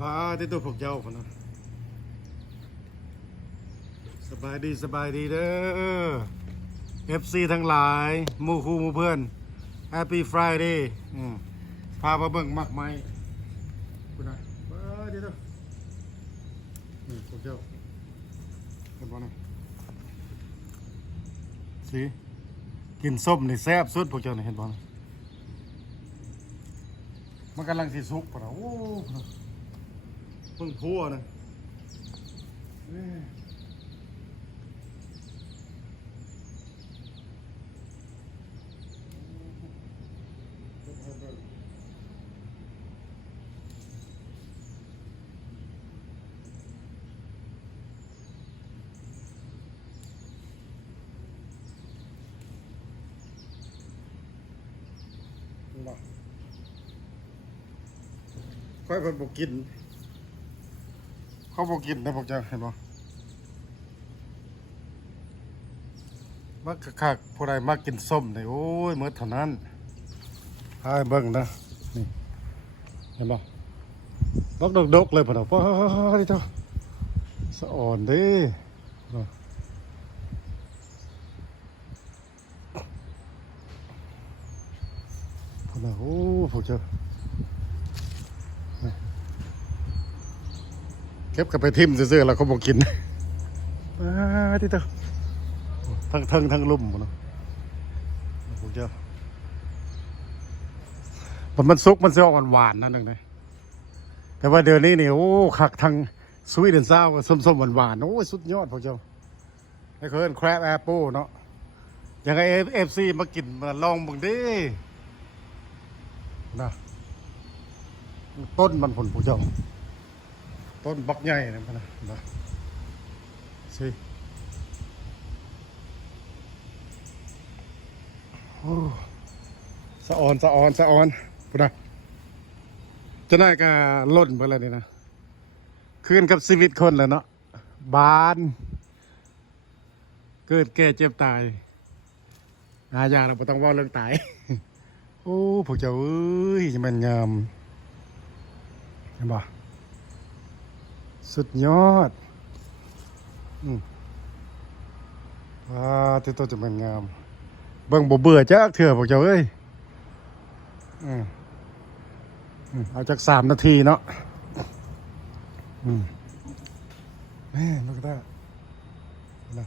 ว้าที่ตัวพวกเจ้าพนนะสบายดีสบายดีเด้อ FC ทั้งหลายมูคูมูเพื่อน Happy Friday อืมพามาเบิ่งมักไม้คุณนายว้าเดี๋ยวนี่พวกเจ้าเห็นบ่นะสิกินส้มนี่แซ่บสุดพวกเจ้านี่เห็นบ่นะมันกำลังสิสุกปะนะโอ้ พิ่งพัวนะค่อยเพิ่นบ่กิน เขาบ่กินนะพวกเจ้าเห็นบ่มักคักผู้ใดมักกินส้มเนี่ยโอ้ยหมดเท่านั้นพาให้เบิ่งนะนี่เห็นบ่ดอกดกๆเลยพุ่นน่ะป้าดิเจ้าสะอ่อนด้บ่พุ่นน่ะโอ้พวกเจ้า ก็บกลับไปทิมซื่อๆแล้วเขาบอกกินอ่าที่เต้าทั้งทั้งทั้งลุ่มหมดเนาะผมจะมันมันซุกมันจะออกหวานๆนั่นหนึ่งเลยแต่ว่าเดี๋ยวนี้นี่โอ้คักทางสวีเดนซ่าวส้มๆหวานๆโอ้ยสุดยอดพวกเจ้าไอ้เคิร์นแครบแอปเปิลเนาะยังไงเอฟซีมากินมาลองบังดินะต้นมันผลพวกเจ้า ต้นบักใหญ่นะมันนะนะสิโอ้สะออนสะออนสะออนพุนะจะได้ก็ล่นไปแล้วนี่นะคืนกับชีวิตคนแล้วเนาะบาน เกิดแก่เจ็บตายหาอย่างเราไม่ต้องว่าเรื่องตาย โอ้พวกเจ้าเอ้ยมันงามเห็นปะ สุดยอด อืมว้าที่ตัวจะมันงาม เบิ่งบ่เบื่อจักเถื่อพวกเจ้าเอ้ยอืมอืมเอาจากสามนาทีเนาะอืมแม่ลูกตานะ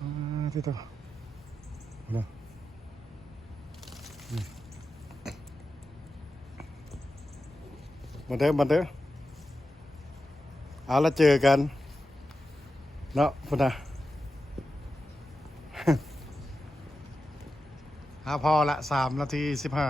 อ่าที่ตัวนะอืม มาเด้อมาเด้อเอาละเจอกัน เนาะพุ่นนะหาพอละสามนาทีสิบห้า